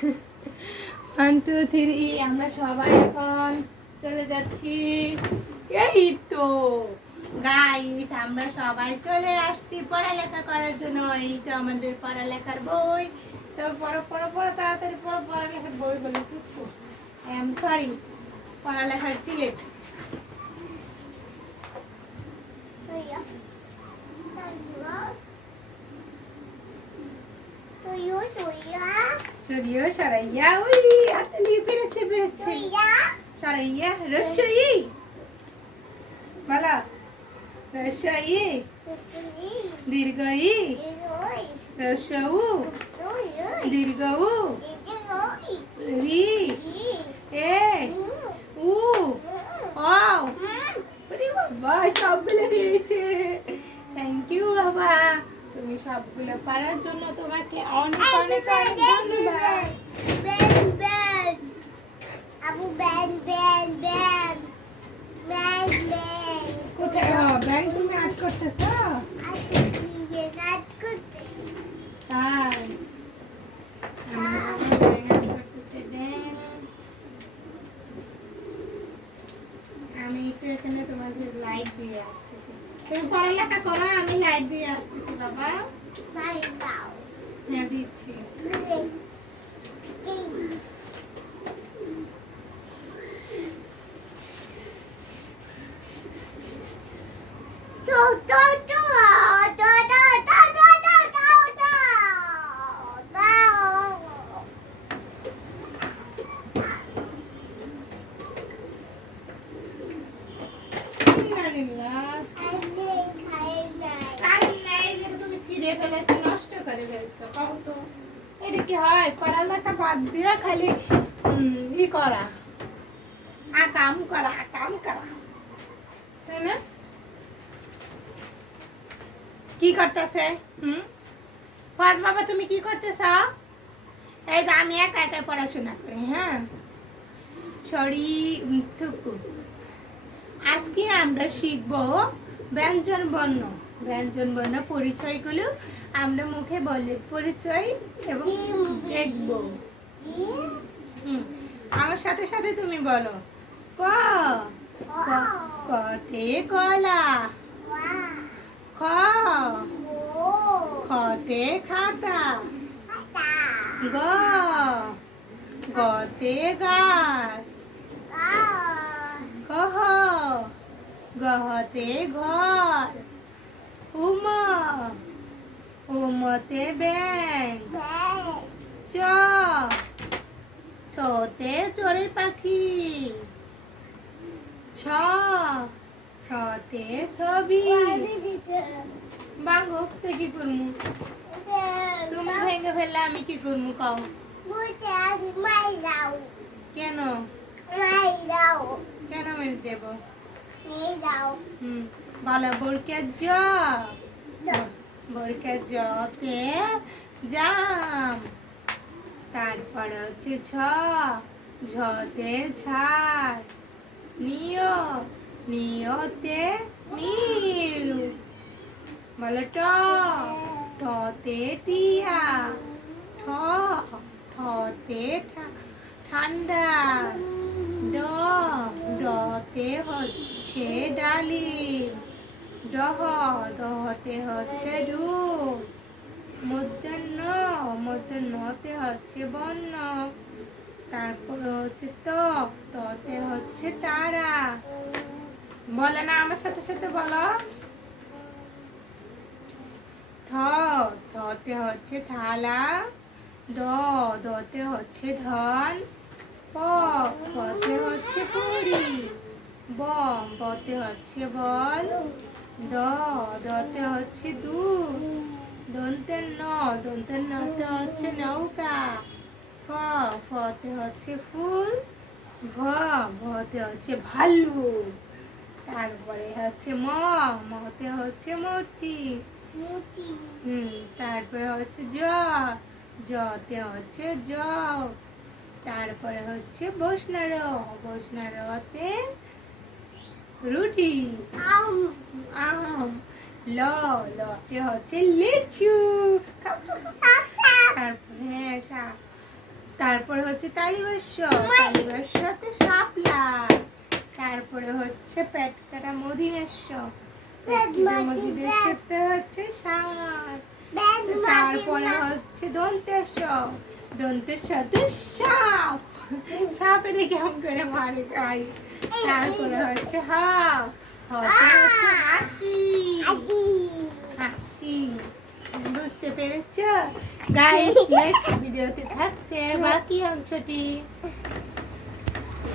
1 2 3 আমরা সবাই এখন চলে যাচ্ছি। এই তো গাইস, আমরা সবাই চলে আসছি পড়ালেখা করার জন্য। এই তো আমাদের পড়ালেখার বই। তো পড়ো পড়ো পড়ো, তাড়াতাড়ি পড়ো। পড়ালেখার বই বলে কিছু, আই এম সরি, পড়ালেখার সিলেট। চলিও সরাইয়া, ওই হাতে নিয়ে পেরেছে পেরেছে। সরাইয়া রসই বলো, রসই দীর্ঘই, রসউ দীর্ঘউ, রি এ উ ও। ওরে বাবা, সবগুলো পেরেছে। থ্যাংক ইউ বাবা, তুমি সবগুলো পারার জন্য তোমাকে অনেক অনেক অনেক ধন্যবাদ। কোথায় ব্যাংক তুমি আর্ট করতেছ? তাই আমি একটু এখানে তোমাদের লাইট দিয়ে আসতেছি। তুমি পড়ালেখা করো, আমি লাইট দিয়ে আসতেছি বাবা। হ্যাঁ দিচ্ছি। নষ্ট করে ফেলছো, কও তো এটা কি হয়? পড়ালেখা বাদ দিয়ে খালি ই করা, আকাম করা, আকাম করা, তাই না? কি করতেছে? ফাজ বাবা তুমি কি করতেছ? এই যে আমি একা একা পড়াশোনা করি। হ্যাঁ সরি থুকু। আজকে আমরা শিখব ব্যঞ্জন বর্ণ। ব্যঞ্জন বর্ণ পরিচয়গুলো আমরা মুখে বলে পরিচয় এবং দেখব। আমার সাথে সাথে তুমি বলো। ক কতে কলা, খ খতে খাতা, গ গতে গাছ, কহ গহতে ঘর, উম উমতে ব্যাং, চ ছতে চড়ুই পাখি, ছ ছতে ছবি। বাংতে কি করমু? তুমি ভেঙে ফেললে আমি কি করমু কও? কেন কেন মেরে দেব? বলো বরকে জ, বরকে জতে জাম। তারপরে হচ্ছে ঝ, ঝতে ঝাড়, নিয় নিয়তে নীল। বলো ট, টতে টিয়া, ঠ ঠতে ঠান্ডা, ড ডতে হচ্ছে ডালিম, ডহ ডহতে হচ্ছে ডুম, মধ্যাহ্ন মধ্যাহ্নতে হচ্ছে বন্য। তারপর হচ্ছে ত, ততে হচ্ছে তারা। বলে না আমার সাথে সাথে বলো। থ, থতে হচ্ছে থালা, দ দতে হচ্ছে ধন, প পতে হচ্ছে পুরি, ব বতে হচ্ছে বল, দ দতে হচ্ছে দুধ, দন্তের ন, দন্তের নতে হচ্ছে নৌকা, ফ ফতে হচ্ছে ফুল, ভ ভতে হচ্ছে ভাল্লুক। তারপরে হচ্ছে ম, মতে হচ্ছে মরচি। তারপরে হচ্ছে জ, জতে হচ্ছে জগ। তারপরে হচ্ছে বসনার, বসনারতে রুটি, আম। ল, লতে হচ্ছে লিচু। তারপরে তারপরে হচ্ছে তালিবাস্য, তালিবাস্যতে শাপলা। তারপরে হচ্ছে পেট কাটা মদিনাস্য, মদিনাস্যতে হচ্ছে ষাঁড়। তারপরে হচ্ছে দন্তেস্য, দন্তেস্যতে সাপ, সাপে দেখে কেমন করে মারে গাই। তারপরে হচ্ছে হচ্ছে হাসি, হাসি। বুঝতে পেরেছো গাইস? নেক্সট ভিডিওতে থাকছে বাকি অংশটি।